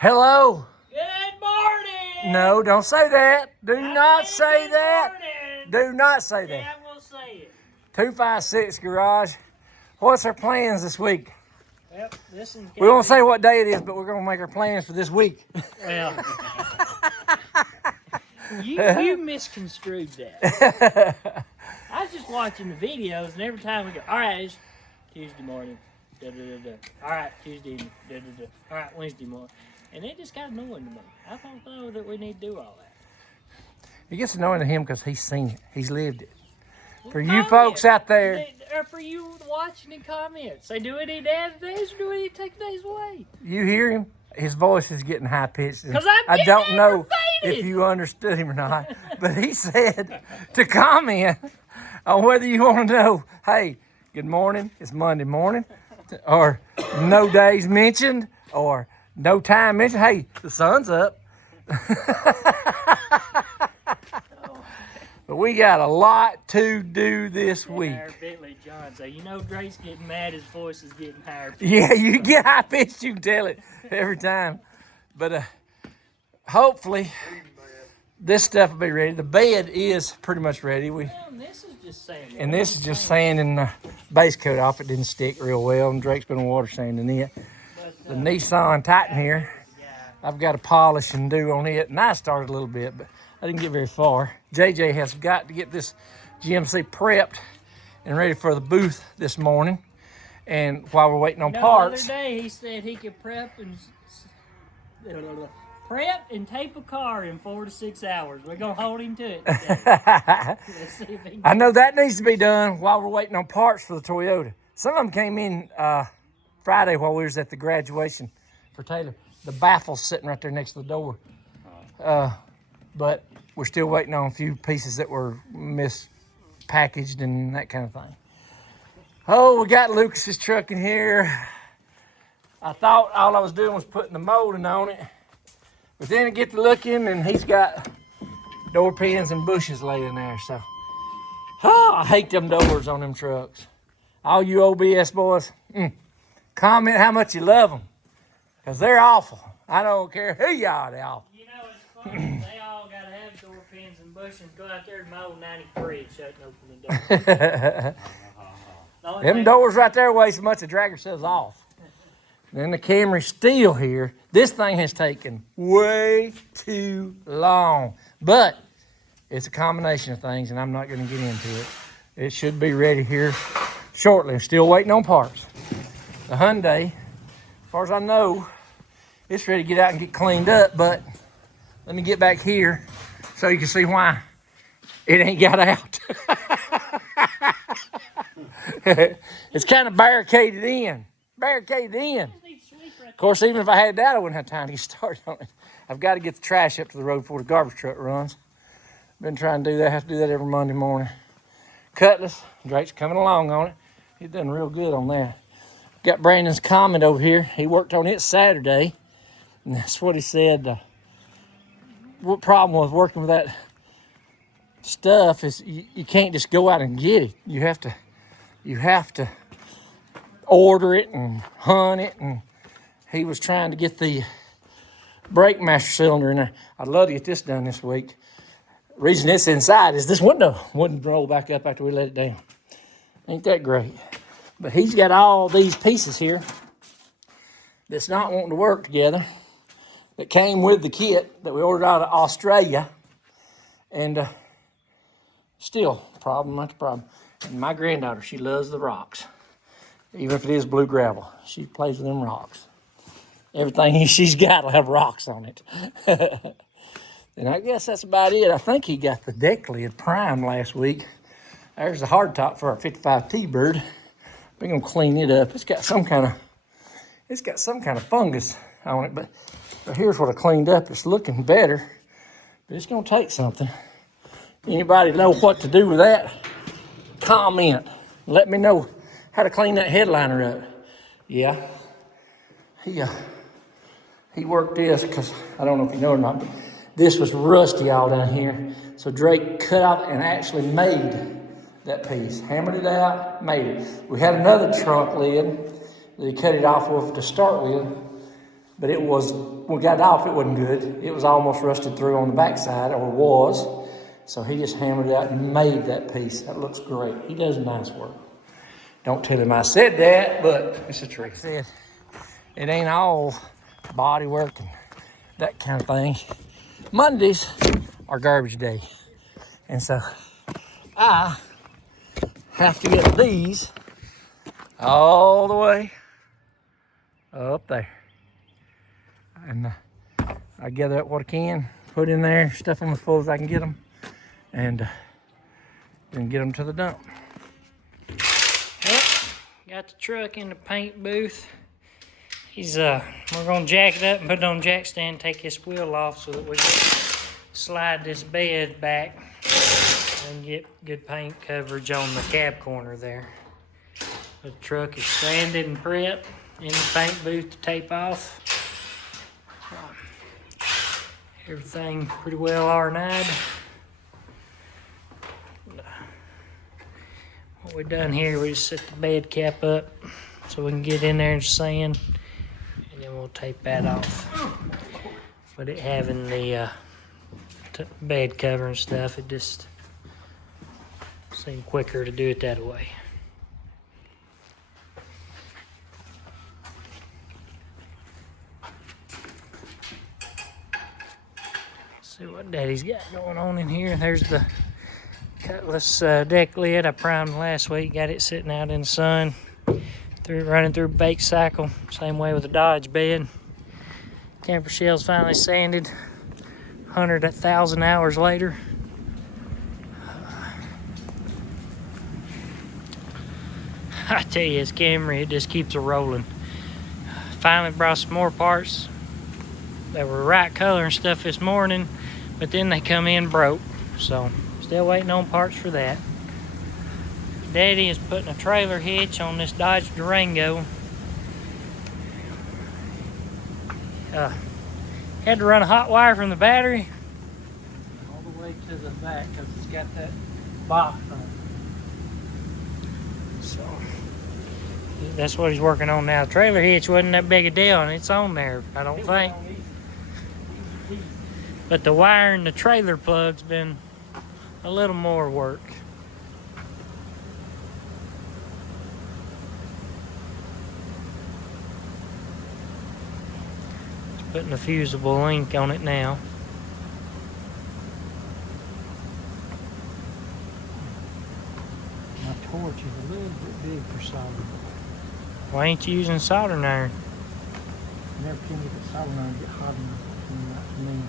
Hello. Good morning. No, don't say that. Do not say good that. morning. Do not say that. Yeah, I will say it. 256 Garage. What's our plans this week? Yep, this is. We won't say what day it is, but we're going to make our plans for this week. Well, you misconstrued that. I was just watching the videos, and every time we go, all right, it's Tuesday morning. Da, da, da, da. All right, Tuesday. Da, da, da. All right, Wednesday morning. And it just got annoying to me. I don't know that we need to do all that. It gets annoying to him because he's seen it. He's lived it. For you Comment. folks out there. Or for you watching and comments. Say, do we need to add days or do we need to take days away? You hear him? His voice is getting high pitched. Because I'm I don't know aggravated. if you understood him or not, but he said to comment on whether you want to know, hey, good morning, it's Monday morning, or no days mentioned, or no time mentioned. Hey, the sun's up. But we got a lot to do this week. Bentley John say, you know, Drake's getting mad, his voice is getting higher. Yeah, you get high pitched, you can tell it every time. But hopefully this stuff will be ready. The bed is pretty much ready. And this is just sand. And this is just sanding the base coat off. It didn't stick real well, and Drake's been water sanding it. The Nissan Titan here, I've got to polish and do on it, and I started a little bit, but I didn't get very far. JJ has got to get this GMC prepped and ready for the booth this morning. And while we're waiting on parts. The other day he said he could prep and tape a car in 4 to 6 hours. We're going to hold him to it today. Let's see if he can I know that needs to be done while we're waiting on parts for the Toyota. Some of them came in Friday while we was at the graduation for Taylor. The baffle's sitting right there next to the door. But we're still waiting on a few pieces that were mispackaged and that kind of thing. Oh, we got Lucas's truck in here. I thought all I was doing was putting the molding on it. But then I get to looking and he's got door pins and bushes laying there. So, I hate them doors on them trucks. All you OBS boys, comment how much you love them. Because they're awful. I don't care who y'all, they're awful. You know, it's funny. They all got to have door pins and bushes. Go out there and mow 93 and shut and open the door. Them doors right there weigh so much the dragger says off. Then the Camry's still here. This thing has taken way too long. But it's a combination of things, and I'm not going to get into it. It should be ready here shortly. I'm still waiting on parts. The Hyundai, as far as I know, it's ready to get out and get cleaned up, but let me get back here so you can see why it ain't got out. It's kind of barricaded in. Of course, even if I had that, I wouldn't have time to get started on it. I've got to get the trash up to the road before the garbage truck runs. Been trying to do that. I have to do that every Monday morning. Cutlass, Drake's coming along on it. He's done real good on that. Got Brandon's comment over here. He worked on it Saturday. And that's what he said. What problem with working with that stuff is you can't just go out and get it. You have to order it and hunt it. And he was trying to get the brake master cylinder in there. I'd love to get this done this week. The reason it's inside is this window wouldn't roll back up after we let it down. Ain't that great? But he's got all these pieces here that's not wanting to work together that came with the kit that we ordered out of Australia. And still, problem after problem. And my granddaughter, she loves the rocks. Even if it is blue gravel, she plays with them rocks. Everything she's got will have rocks on it. And I guess that's about it. I think he got the deck lid primed last week. There's the hardtop for our 55 T-Bird. We're gonna clean it up. It's got some kind of fungus on it, but here's what I cleaned up. It's looking better, but it's gonna take something. Anybody know what to do with that? Comment. Let me know how to clean that headliner up. Yeah, he worked this because I don't know if you know or not, but this was rusty all down here. So Drake cut out and actually made that piece, hammered it out, made it. We had another trunk lid that he cut it off with to start with, but it was, when we got it off, it wasn't good. It was almost rusted through on the backside, or was. So he just hammered it out and made that piece. That looks great. He does nice work. Don't tell him I said that, but it's the truth. It ain't all body work and that kind of thing. Mondays are garbage day. And so I have to get these all the way up there. And I gather up what I can, put in there, stuff them as full as I can get them, and then get them to the dump. Yep, got the truck in the paint booth. We're gonna jack it up and put it on jack stand, take this wheel off so that we can slide this bed back and get good paint coverage on the cab corner there. The truck is sanded and prepped in the paint booth to tape off. Everything pretty well R&I'd. What we done here, we just set the bed cap up so we can get in there and sand, and then we'll tape that off. But it having the bed cover and stuff, it just seemed quicker to do it that way. See what Daddy's got going on in here. There's the Cutlass deck lid I primed last week. Got it sitting out in the sun, running through bake cycle. Same way with the Dodge bed. Camper shell's finally sanded. 100,000 hours later. I tell you, this Camry, it just keeps a rolling. Finally brought some more parts that were right color and stuff this morning, but then they come in broke. So still waiting on parts for that. Daddy is putting a trailer hitch on this Dodge Durango. Had to run a hot wire from the battery all the way to the back because it's got that box on it. So that's what he's working on now. Trailer hitch wasn't that big a deal, and it's on there, I don't think. But the wire in the trailer plug's been a little more work. Just putting a fusible link on it now. My torch is a little bit big for soldering. Why ain't you using soldering iron? Never can get the soldering iron to get hot enough. Not to me.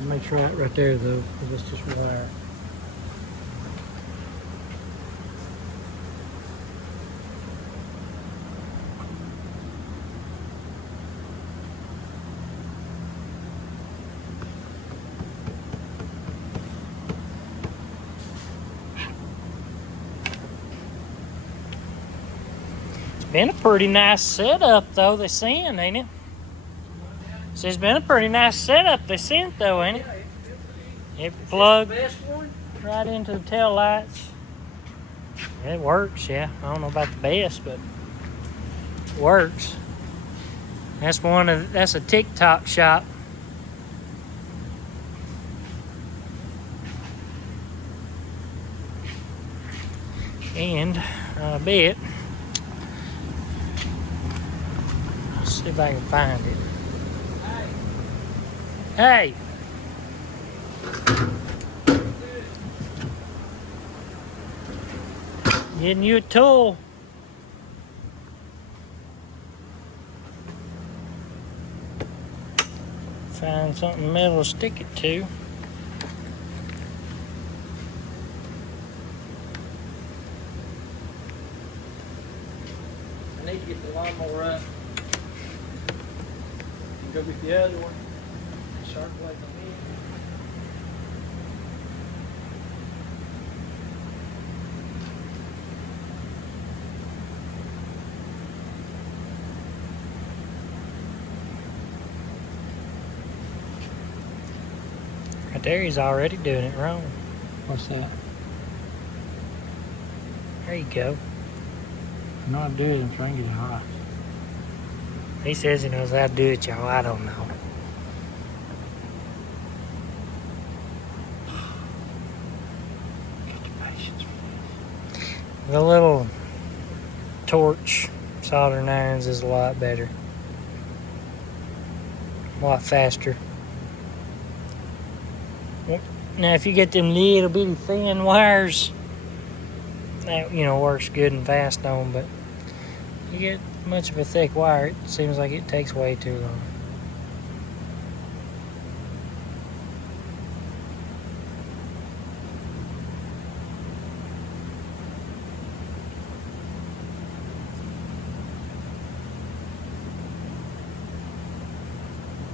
I may try it right there though, because it's just wire. It's been a pretty nice setup though, they sent, ain't it? So it's been a pretty nice setup they sent though, ain't it? It plugged right into the tail lights. It works, yeah. I don't know about the best, but it works. That's a TikTok shop. And I bet, let's see if I can find it. Hey! Getting you a tool. Find something metal to stick it to. I need to get the lawnmower up and go get the other one. Sharp blade on me. Right there, he's already doing it wrong. What's that? There you go. I'm not doing it, I'm trying to get it hot. He says he knows how to do it, y'all. I don't know. The little torch soldering irons is a lot better. A lot faster. Now, if you get them little bitty thin wires, that, you know, works good and fast on, but you get much of a thick wire, it seems like it takes way too long.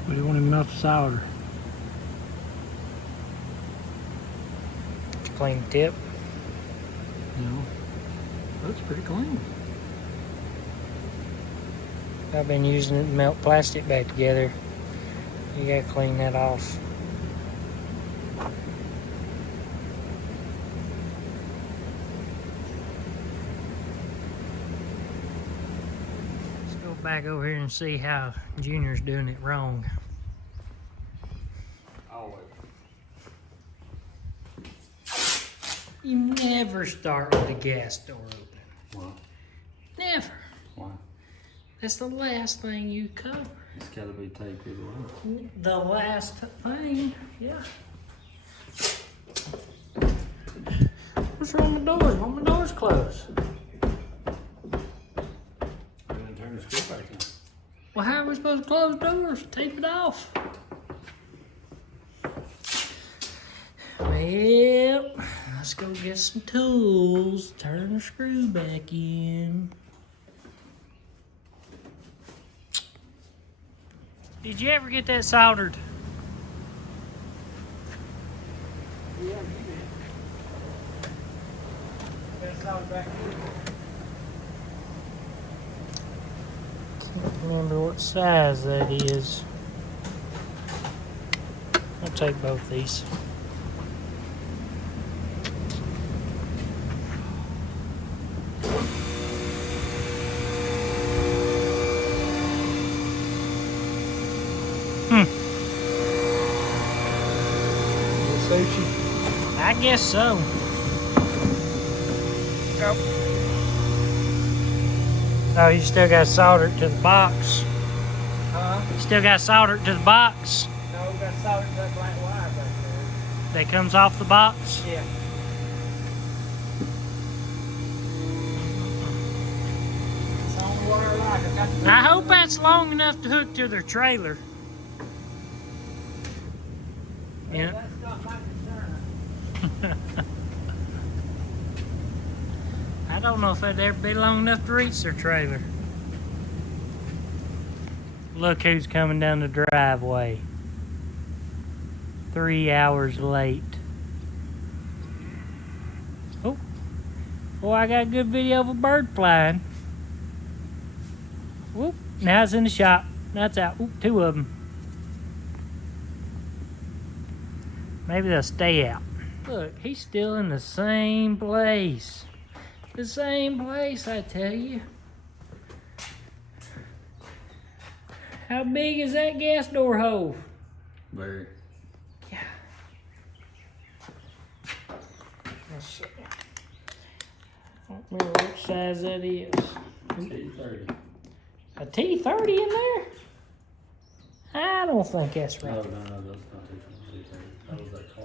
What do you want to melt the solder? Clean tip. No. Looks pretty clean. I've been using it to melt plastic back together. You gotta clean that off. Let's go back over here and see how Junior's doing it wrong. Always. You never start with the gas door open. Why? Never. Why? That's the last thing you cover. It's got to be taped either way. The last thing, yeah. What's wrong with doors? Why my doors closed? I didn't turn the screw back in. Well, how are we supposed to close doors? Tape it off. Well, let's go get some tools. Turn the screw back in. Did you ever get that soldered? Yeah, you did. Got soldered back in. Can't remember what size that is. I'll take both these. Sushi. I guess so. Go. Oh, you still got to solder it to the box. Huh? You still got to solder it to the box No, we got soldered to that black wire back there. that comes off the box. Yeah. It's the only wire I like. I got the I hope that's long enough to hook to their trailer. Yeah. That's not my concern. I don't know if that'd ever be long enough to reach their trailer. Look who's coming down the driveway. 3 hours late. Oh, boy, I got a good video of a bird flying. Whoop, now it's in the shop. Now it's out. Oop, 2 of them. Maybe they'll stay out. Look, he's still in the same place. The same place, I tell you. How big is that gas door hole? Very. Yeah. Let's see. I don't remember which size that is. T30. A T30 in there? I don't think that's right. No, that's not T30. That was that car.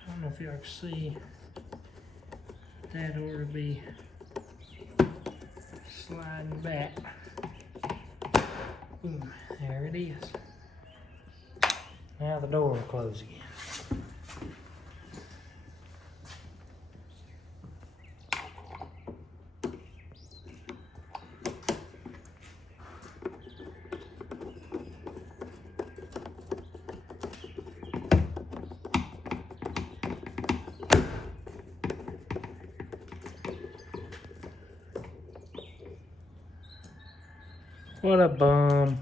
I don't know if y'all can see. That ought to be sliding back. Boom, there it is. Now the door will close again. What a bum.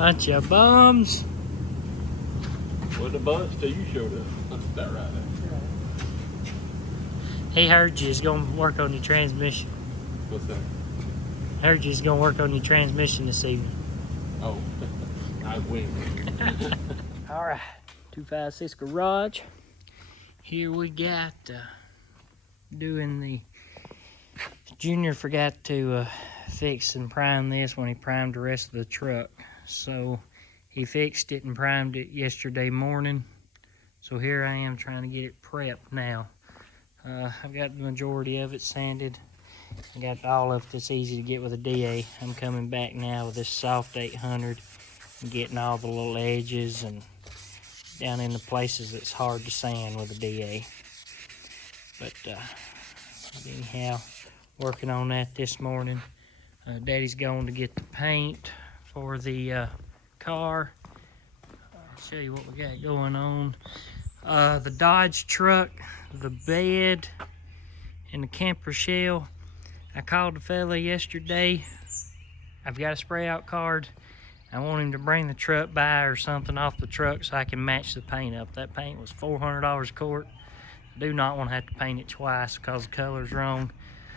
Bunch of bums. Well, the bus till you showed up. That's that right there. He heard you. He's gonna work on your transmission. What's that? Heard you. He's gonna work on your transmission this evening. Oh, I win. All right, 256 garage. Here we got doing the. Junior forgot to fix and prime this when he primed the rest of the truck. So he fixed it and primed it yesterday morning. So here I am trying to get it prepped now. I've got the majority of it sanded. I got all of it that's easy to get with a DA. I'm coming back now with this soft 800 and getting all the little edges and down in the places that's hard to sand with a DA. But anyhow, working on that this morning. Daddy's going to get the paint for the car. I'll show you what we got going on. The Dodge truck, the bed, and the camper shell. I called the fella yesterday. I've got a spray out card. I want him to bring the truck by or something off the truck so I can match the paint up. That paint was $400 a quart. I do not want to have to paint it twice because the color's wrong.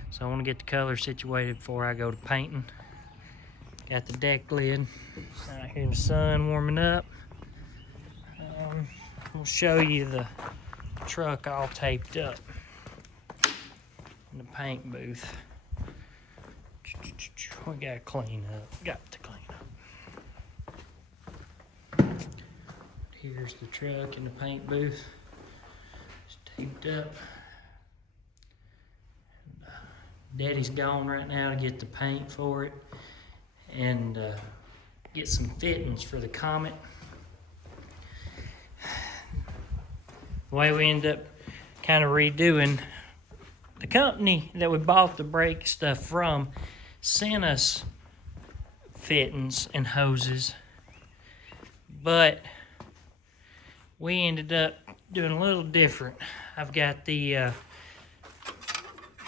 So I want to get the color situated before I go to painting. Got the deck lid. Out here in the sun warming up. We'll show you the truck all taped up in the paint booth. We gotta clean up. Got to clean up. Here's the truck in the paint booth. It's taped up. Daddy's gone right now to get the paint for it and get some fittings for the Comet. The way we end up kind of redoing, the company that we bought the brake stuff from sent us fittings and hoses, but we ended up doing a little different. I've got the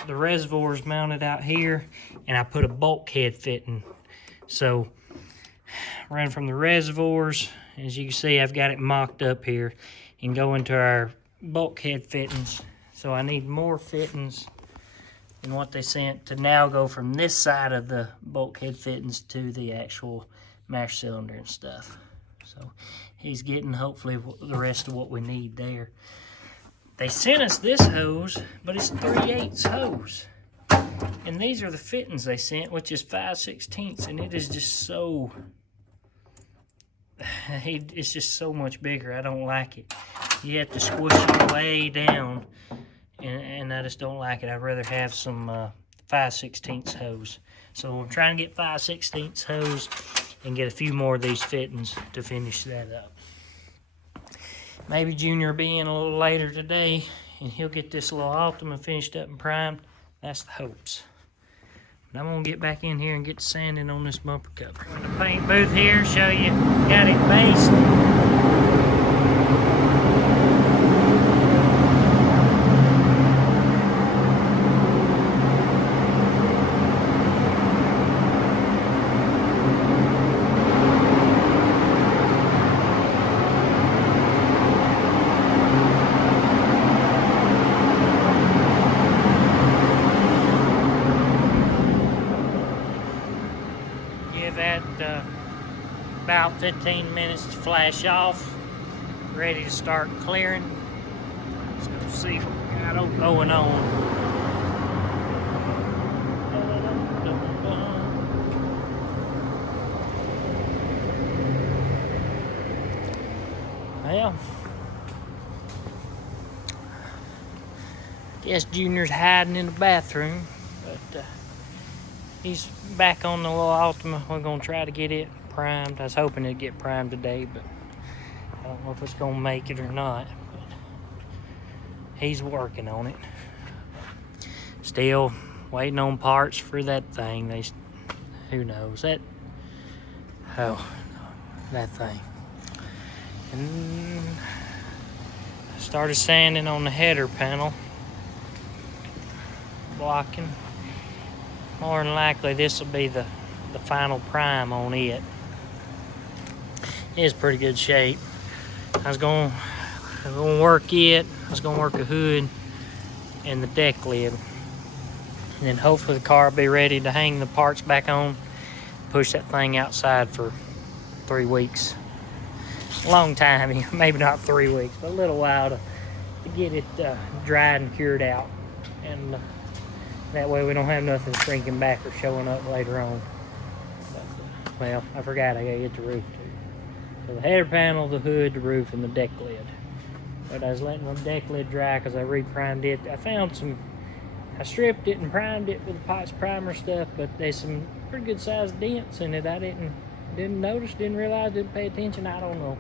reservoirs mounted out here, and I put a bulkhead fitting. So run from the reservoirs, as you can see, I've got it mocked up here, and go into our bulkhead fittings. So I need more fittings than what they sent to now go from this side of the bulkhead fittings to the actual master cylinder and stuff. So he's getting hopefully the rest of what we need there. They sent us this hose, but it's 3/8 hose. And these are the fittings they sent, which is 5/16, and it is just so, it's just so much bigger. I don't like it. You have to squish it way down, and I just don't like it. I'd rather have some 5/16 hose. So I'm trying to get 5/16 hose and get a few more of these fittings to finish that up. Maybe Junior will be in a little later today, and he'll get this little Ultima finished up and primed. That's the hopes. But I'm gonna get back in here and get sanding on this bumper cover. In the paint booth here, show you, got it based. About 15 minutes to flash off, ready to start clearing. Let's go see what we got going on. Well, guess Junior's hiding in the bathroom, but he's back on the little Ultima. We're gonna try to get it primed. I was hoping it'd get primed today, but I don't know if it's gonna make it or not. But he's working on it. Still waiting on parts for that thing. Who knows that? Oh, that thing. And started sanding on the header panel, blocking. More than likely, this will be the final prime on it. It's pretty good shape. I was gonna work it. I was gonna work the hood and the deck lid. And then hopefully the car will be ready to hang the parts back on. Push that thing outside for 3 weeks. A long time, maybe not 3 weeks, but a little while to get it dried and cured out. And that way we don't have nothing shrinking back or showing up later on. But, well, I forgot I gotta get the roof too. So the header panel, the hood, the roof, and the deck lid. But I was letting the deck lid dry because I re-primed it. I stripped it and primed it with the Potts primer stuff, but there's some pretty good sized dents in it. I didn't notice, didn't realize, didn't pay attention, I don't know.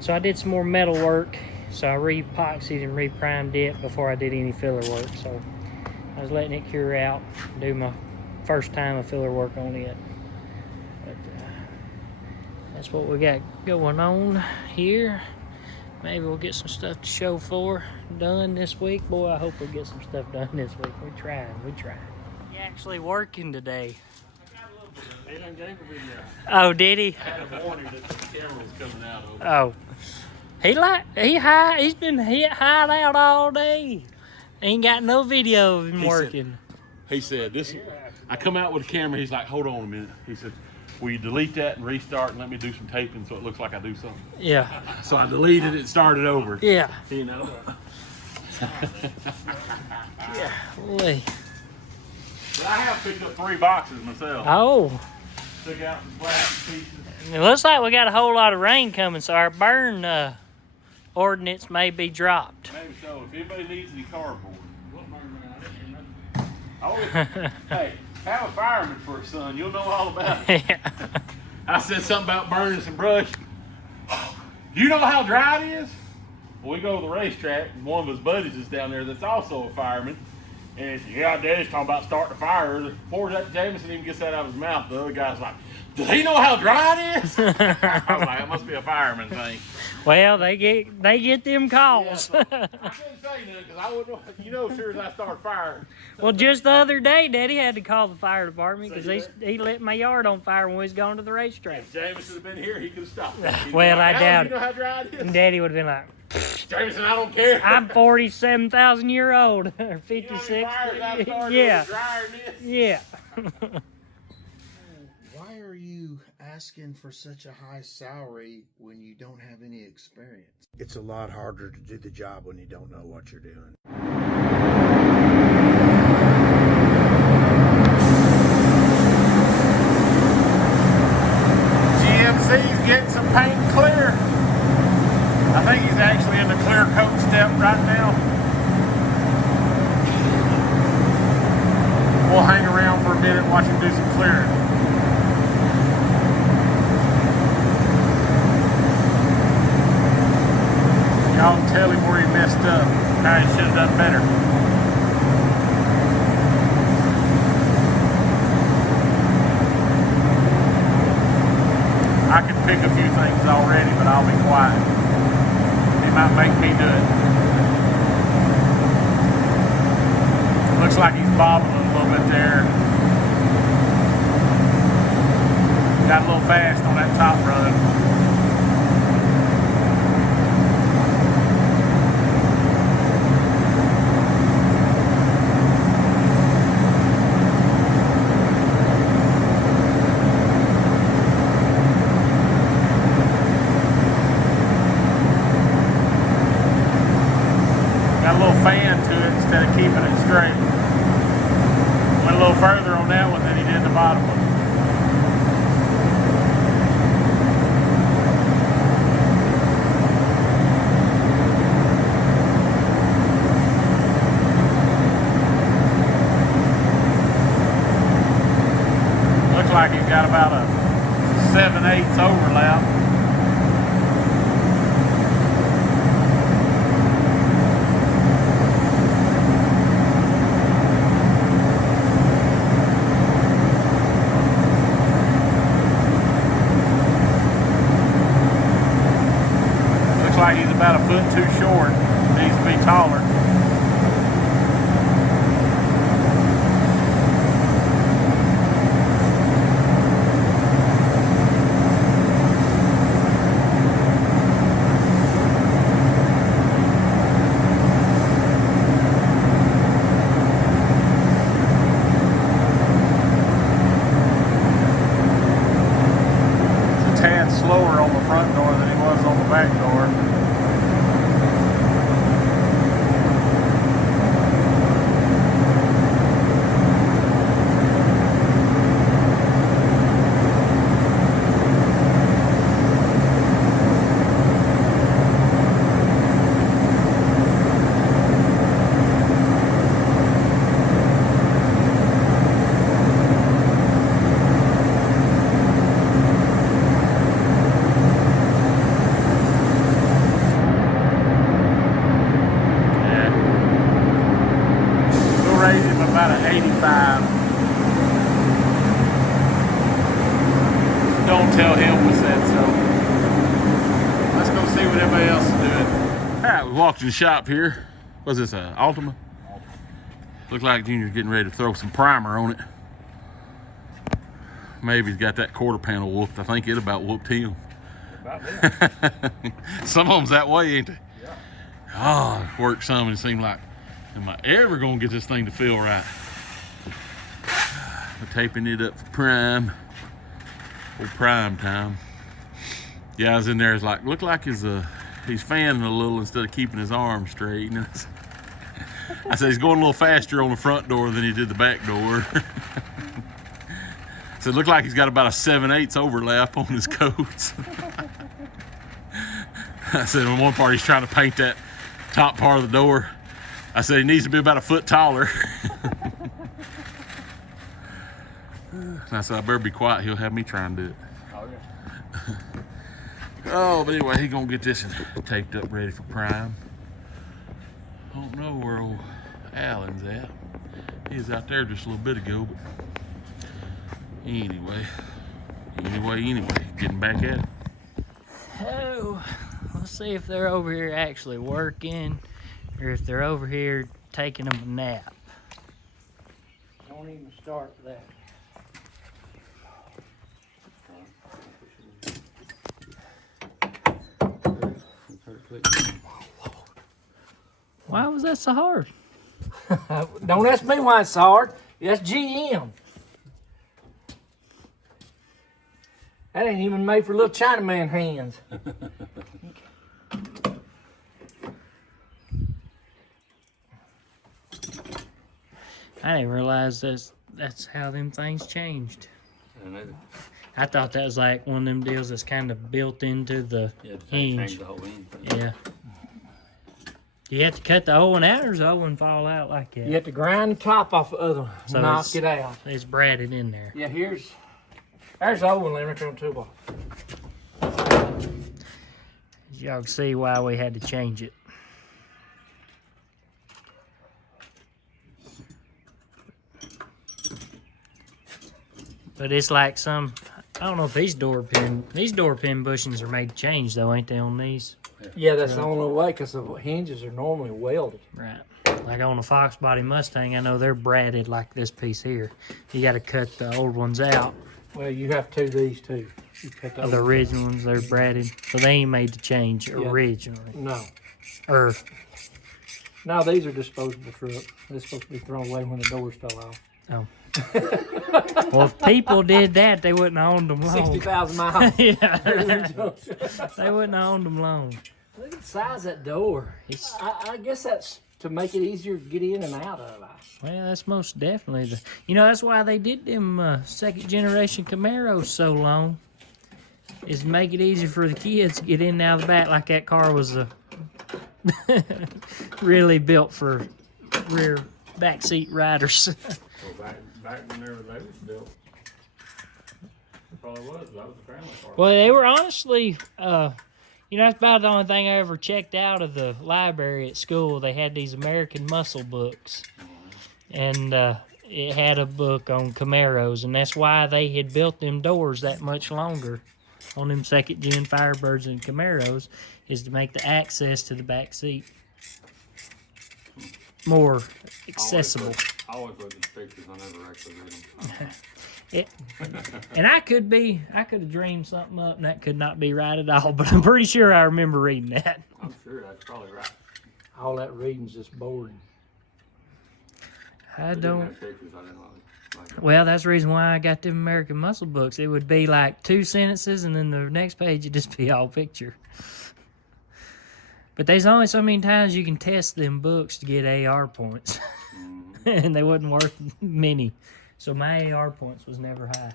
So I did some more metal work. So I re-epoxied and re-primed it before I did any filler work. So I was letting it cure out, do my first time of filler work on it. But that's what we got going on here. Maybe we'll get some stuff to show for done this week. Boy, I hope we'll get some stuff done this week. We're trying. You actually working today? Oh, did he? I had a warning that the camera was coming out of it. Oh. He's been hide out all day. Ain't got no video of him working. He said, this. I come out with a camera. He's like, hold on a minute. He said, will you delete that and restart and let me do some taping so it looks like I do something? Yeah. So I deleted it and started over. Yeah. You know? Yeah. Boy. But I have picked up 3 boxes myself. Oh. Took out some plastic pieces. It looks like we got a whole lot of rain coming, so our burn ordinance may be dropped. Maybe so. If anybody needs any cardboard, hey, have a fireman for a son. You'll know all about it. Yeah. I said something about burning some brush. You know how dry it is? Well, we go to the racetrack, and one of his buddies is down there that's also a fireman. And he said, yeah, Daddy's talking about starting a fire. Before that Jameson even gets that out of his mouth, the other guy's like, does he know how dry it is? I was like, it must be a fireman thing. Well, they get them calls. Yeah, so I couldn't say nothing because I wouldn't, as soon as I start firing. Well, just the other day, Daddy had to call the fire department because he lit my yard on fire when we was going to the racetrack. If Jameson had been here, he could have stopped that. Well, I doubt it. You know how dry it is? And Daddy would have been like, Jameson, I don't care. I'm 47,000 years old, or 56. You know how many fires I've started Yeah. drier than this? Yeah. Why are you asking for such a high salary when you don't have any experience? It's a lot harder to do the job when you don't know what you're doing. GMC's getting some paint clear. I think he's actually in the clear coat step right now. We'll hang around for a minute and watch him do some clearing. Y'all can tell him where he messed up, how he should have done better. I can pick a few things already, but I'll be quiet. He might make me do it. Looks like he's bobbling a little bit there. Got a little fast on that top run. Got a little fan to it instead of keeping it straight. Went a little further on that one than he did the bottom one. Looks like he's got about a 7/8 overlap. Like he's about a foot too short, needs to be taller. about an 85. Don't tell him we said so. Let's go see what everybody else is doing. All right, we walked in the shop here. What's this, Ultima? Look like Junior's getting ready to throw some primer on it. Maybe he's got that quarter panel whooped. I think it about whooped him. About that. Some of them's that way, ain't they? Yeah. Oh, it worked some and it seemed like, am I ever gonna get this thing to feel right? We're taping it up for prime. Or prime time. Yeah, I was in there, it's like, looked like he's fanning a little instead of keeping his arms straight. And I said, he's going a little faster on the front door than he did the back door. So it looked like he's got about a 7/8 overlap on his coats. I said, on one part, he's trying to paint that top part of the door. I said, he needs to be about a foot taller. And I said, I better be quiet. He'll have me try and do it. Oh, yeah. Oh, but anyway, he's gonna get this taped up ready for prime. I don't know where old Alan's at. He was out there just a little bit ago, but anyway, getting back at it. Oh, let's see if they're over here actually working or if they're over here taking a nap. Don't even start that. Why was that so hard? Don't ask me why it's so hard. That's GM. That ain't even made for little Chinaman hands. I didn't realize that's how them things changed. I thought that was like one of them deals that's kind of built into the hinge. Change the whole hinge. Yeah. You have to cut the old one out, or does the old one fall out like that? You have to grind the top off the other one, So knock it out. It's braided in there. Yeah, there's the old one laying right there on the toolbox. Y'all can see why we had to change it. But it's like some, I don't know if these door pin bushings are made to change though, ain't they, on these? Yeah, that's the only way, because the hinges are normally welded. Right. Like on a Fox Body Mustang, I know they're braided like this piece here. You got to cut the old ones out. Well, you have to these too. You cut The original ones, they're braided. So they ain't made to change originally. No. Or, No, these are disposable trucks. They're supposed to be thrown away when the doors fell off. oh. Well, if people did that, they wouldn't have owned them long. 60,000 miles. Yeah. They wouldn't have owned them long. Look at the size of that door. It's, I guess that's to make it easier to get in and out of. well, that's most definitely the. You know, that's why they did them second generation Camaros so long. Is make it easier for the kids to get in and out of the back, like that car was really built for rear back seat riders. Well, back whenever they was built, it probably was. That was the family car. Well, they were honestly, you know, that's about the only thing I ever checked out of the library at school. They had these American muscle books, and it had a book on Camaros, and that's why they had built them doors that much longer on them second gen Firebirds and Camaros, is to make the access to the back seat more accessible. I always look at the pictures. I never actually read them. And I could have dreamed something up, and that could not be right at all. But I'm pretty sure I remember reading that. I'm sure that's probably right. All that reading's just boring. I They didn't don't. have pictures. I didn't like it. Well, that's the reason why I got them American Muscle books. It would be like 2 sentences, and then the next page would just be all picture. But there's only so many times you can test them books to get AR points, and they wasn't worth many. So my AR points was never high,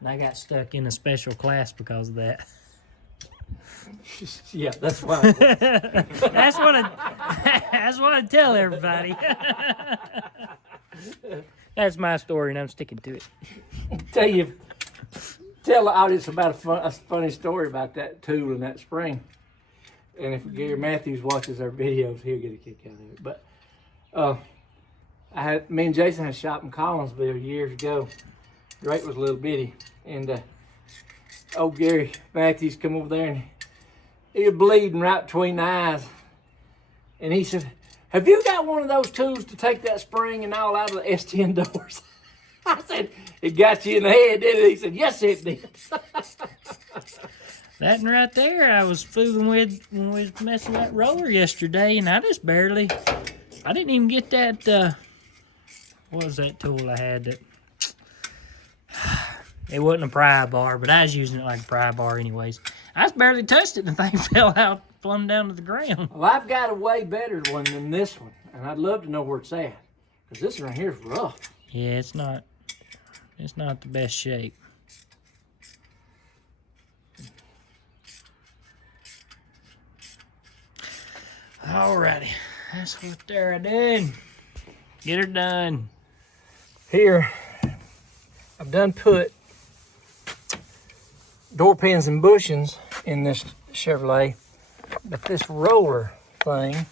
and I got stuck in a special class because of that. Yeah, that's why. That's what I tell everybody. That's my story, and I'm sticking to it. Tell the audience about a funny story about that tool and that spring. And if Gary Matthews watches our videos, he'll get a kick out of it. But Me and Jason had a shop in Collinsville years ago. Drake was a little bitty, and old Gary Matthews come over there, and he was bleeding right between the eyes. And he said, "Have you got one of those tools to take that spring and all out of the S10 doors?" I said, "It got you in the head, did it?" He said, "Yes, it did." That one right there, I was fooling with when we was messing with that roller yesterday, and I didn't even get that, what was that tool I had that, it wasn't a pry bar, but I was using it like a pry bar anyways. I just barely touched it and the thing fell out plumb down to the ground. Well, I've got a way better one than this one, and I'd love to know where it's at, because this one right here is rough. Yeah, it's not the best shape. Alrighty, that's what they're doing. Get her done. Here, I've done put door pins and bushings in this Chevrolet, but this roller thing,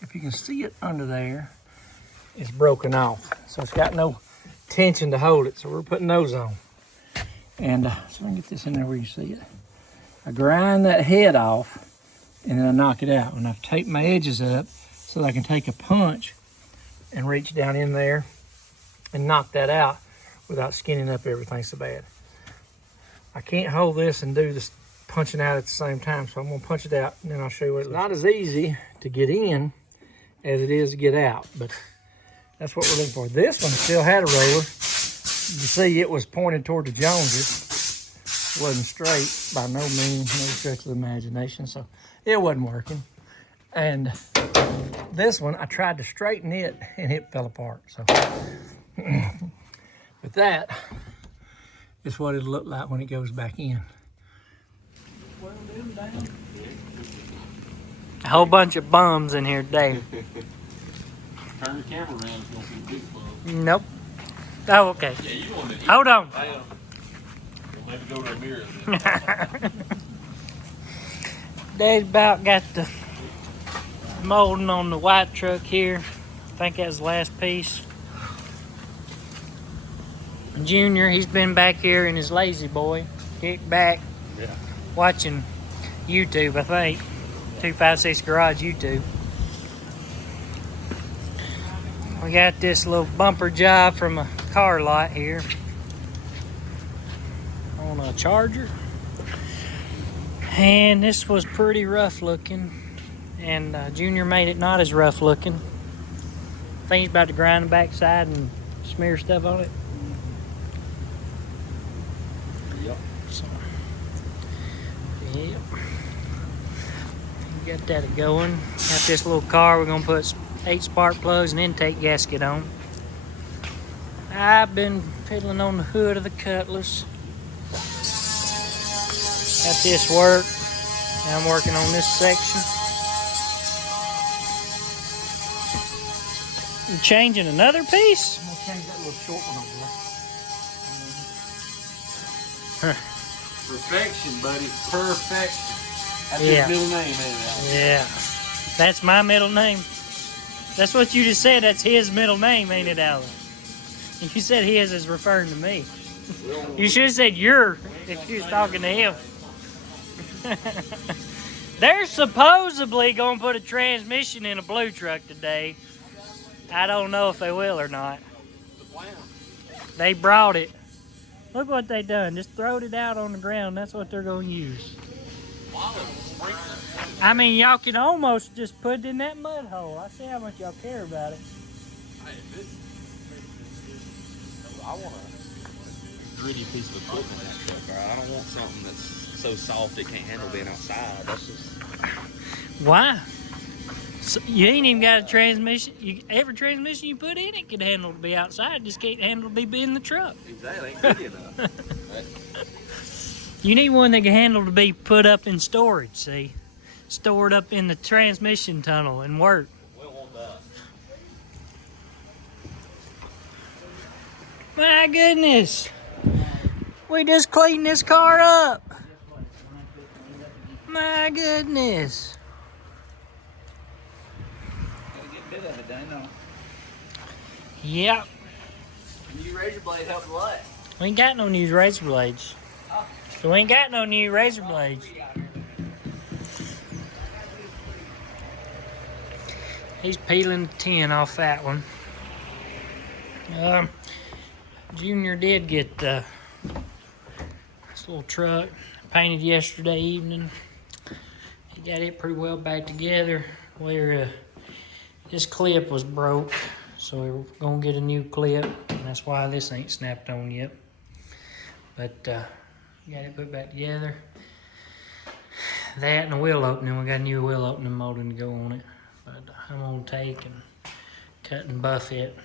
if you can see it under there, is broken off. So it's got no tension to hold it, so we're putting those on. And so I can get this in there where you see it. I grind that head off, and then I knock it out. And I've taped my edges up so that I can take a punch and reach down in there and knock that out without skinning up everything so bad. I can't hold this and do this punching out at the same time, so I'm gonna punch it out and then I'll show you what it looks like. Not as easy to get in as it is to get out, but that's what we're looking for. This one still had a roller. You see it was pointed toward the Joneses. It wasn't straight by no means, no stretch of the imagination, so it wasn't working. And this one, I tried to straighten it and it fell apart. So, but that is what it'll look like when it goes back in. A whole bunch of bums in here today. Turn the camera around, it's gonna see big bug. Nope. Oh, okay. Yeah, you want to. Hold on. Well, maybe go to the mirror then. Dad's about got the molding on the white truck here. I think that's the last piece. Junior, he's been back here in his lazy boy, kicked back, Yeah. watching YouTube, I think. 256 Garage YouTube. We got this little bumper job from a car lot here on a Charger. And this was pretty rough looking. And Junior made it not as rough looking. I think he's about to grind the backside and smear stuff on it. Yep. So, yep. Got that going. Got this little car. We're gonna put 8 spark plugs and intake gasket on. I've been fiddling on the hood of the Cutlass. Got this work. Now I'm working on this section. I'm changing another piece. I'm gonna change that little short one over there. Perfection, buddy. Perfection. That's Yeah. his middle name, ain't it? Yeah, that's my middle name. That's what you just said. That's his middle name, ain't it, Alan? You said his is referring to me. You should have said your if you was talking to him. They're supposedly going to put a transmission in a blue truck today. I don't know if they will or not. They brought it. Look what they done. Just throwed it out on the ground. That's what they're going to use. I mean, y'all can almost just put it in that mud hole. I see how much y'all care about it. I want a gritty piece of equipment in that truck. Right? I don't want something that's so soft it can't handle being outside. That's just. Why? So you ain't even got a transmission. Every transmission you put in it can handle to be outside. Just can't handle to be in the truck. Exactly, ain't good enough. You need one that can handle to be put up in storage. See, stored up in the transmission tunnel and work. We don't want that. My goodness, we just cleaned this car up. My goodness. Gotta get a bit of it done, though. Yep. New razor blade helped a lot. We ain't got no new razor blades. So we ain't got no new razor blades. He's peeling the tin off that one. Junior did get this little truck painted yesterday evening. He got it pretty well back together. Where this clip was broke, so we're gonna get a new clip, and that's why this ain't snapped on yet. But got it put back together. That and the wheel opening, we got a new wheel opening molding to go on it. But I'm gonna take and cut and buff it,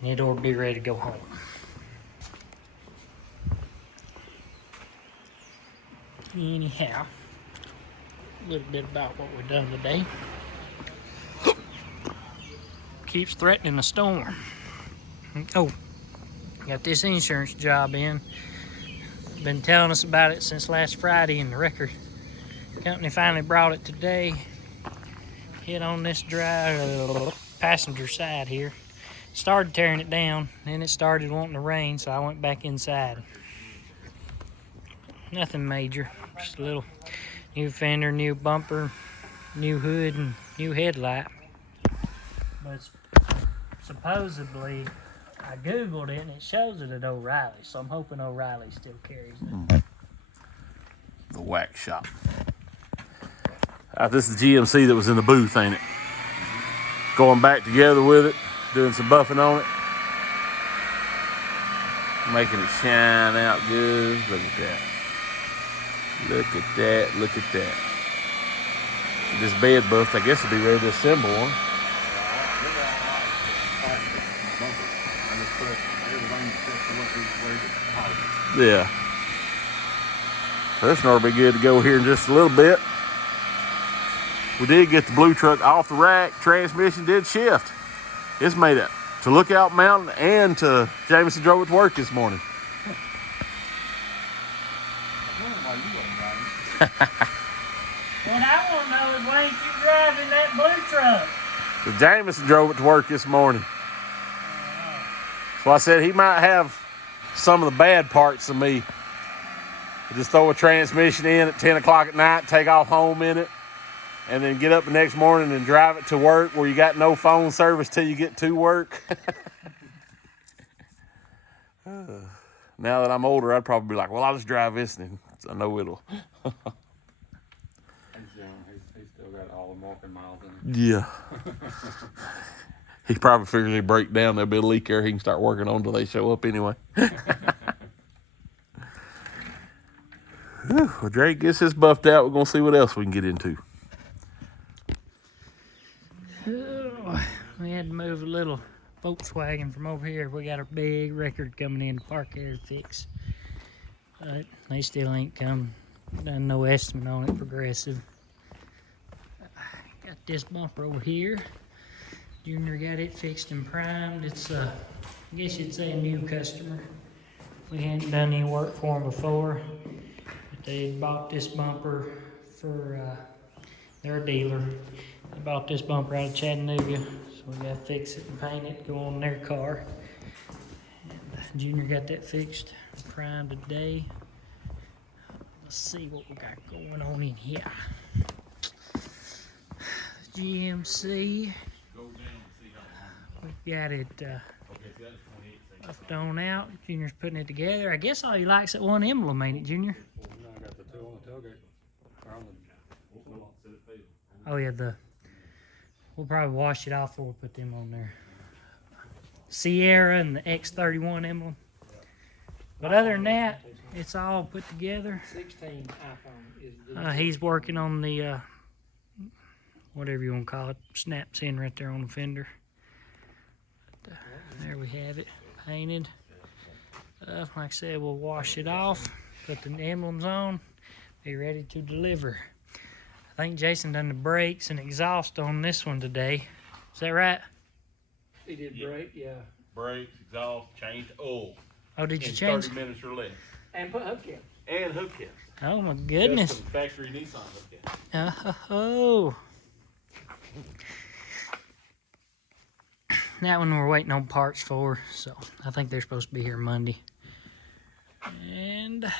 and it'll be ready to go home. Anyhow, a little bit about what we've done today. Keeps threatening a storm. Oh, got this insurance job in. Been telling us about it since last Friday, and the record company finally brought it today. Hit on this passenger side here. Started tearing it down, then it started wanting to rain, so I went back inside. Nothing major, just a little new fender, new bumper, new hood, and new headlight. But supposedly, I Googled it and it shows it at O'Reilly, so I'm hoping O'Reilly still carries it. The wax shop. This is the GMC that was in the booth, ain't it? Going back together with it, doing some buffing on it. Making it shine out good. Look at that. Look at that, look at that. This bed buffed, I guess it'll be ready to assemble one. Yeah. This one ought to be good to go here in just a little bit. We did get the blue truck off the rack. Transmission did shift. It's made it to Lookout Mountain and to Jameson drove it to work this morning. What I want to know is why ain't you driving that blue truck? The Jameson drove it to work this morning. So I said he might have some of the bad parts of me. Just throw a transmission in at 10 o'clock at night, take off home in it, and then get up the next morning and drive it to work where you got no phone service till you get to work. Now that I'm older, I'd probably be like, well, I'll just drive this and I know it'll. He's young. He's still got all the walking miles in him. Yeah. He probably figures he break down, there'll be a leak there he can start working on until they show up anyway. Well, Drake gets this buffed out. We're going to see what else we can get into. We had to move a little Volkswagen from over here. We got a big record coming in to park here to fix. But they still ain't come. Done no estimate on it, Progressive. Got this bumper over here. Junior got it fixed and primed. It's I guess you'd say a new customer. We hadn't done any work for them before. But they bought this bumper for their dealer. They bought this bumper out of Chattanooga. So we got to fix it and paint it, go on their car. And Junior got that fixed and primed today. Let's see what we got going on in here. GMC. We've got it up on out. Junior's putting it together. I guess all he likes that one emblem, ain't it, Junior? No, I got the two on the tailgate. Oh yeah, we'll probably wash it off before we put them on there. Sierra and the X31 emblem. But other than that, it's all put together. 16 iPhone is He's working on the whatever you want to call it. Snaps in right there on the fender. But, there we have it, painted. Like I said, we'll wash it off, put the emblems on, be ready to deliver. I think Jason done the brakes and exhaust on this one today. Is that right? He did brake, yeah. Brakes, exhaust, changed oil. Oh, did you in change? 30 minutes or less. And put hubcaps. And hook kits. Oh my goodness. Custom factory Nissan hook kits. Oh. That one we're waiting on parts for, so I think they're supposed to be here Monday. And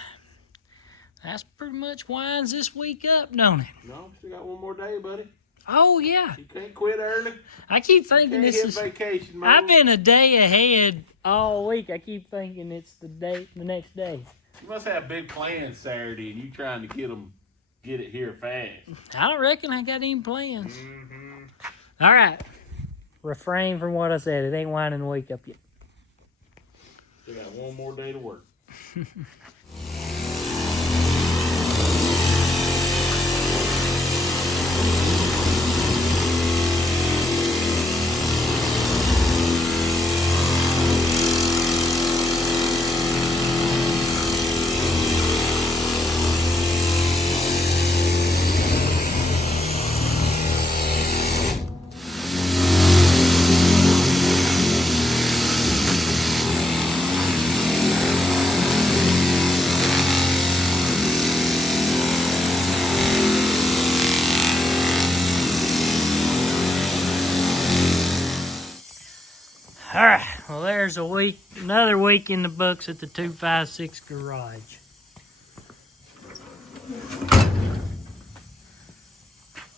that's pretty much winds this week up, don't it? No, still got one more day, buddy. Oh, yeah. You can't quit early. I keep thinking Can't this hit is... vacation mode. I've been a day ahead all week. I keep thinking it's the next day. You must have big plans Saturday, and you trying to get it here fast. I don't reckon I got any plans. All right. Refrain from what I said. It ain't winding the week up yet. Still got one more day to work. All right. Well, there's another week in the books at the 256 garage.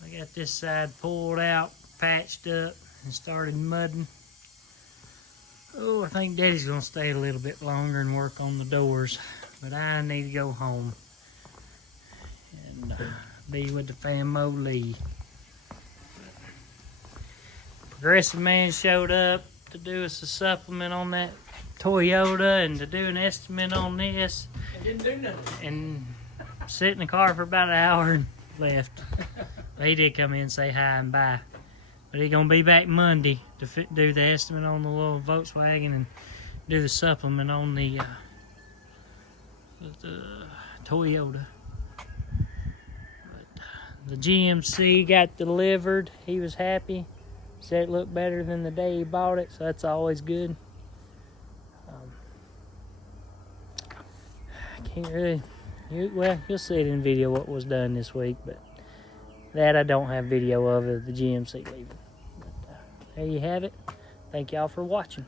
I got this side pulled out, patched up, and started mudding. Oh, I think Daddy's gonna stay a little bit longer and work on the doors, but I need to go home and be with the family. Progressive Man showed up to do us a supplement on that Toyota and to do an estimate on this. It didn't do nothing. And sit in the car for about an hour and left. But he did come in and say hi and bye. But he's going to be back Monday to do the estimate on the little Volkswagen and do the supplement on the Toyota. But the GMC got delivered. He was happy. Said it looked better than the day he bought it, so that's always good. I can't really... you'll see it in video what was done this week, but that I don't have video of the GMC leaving. But, there you have it. Thank y'all for watching.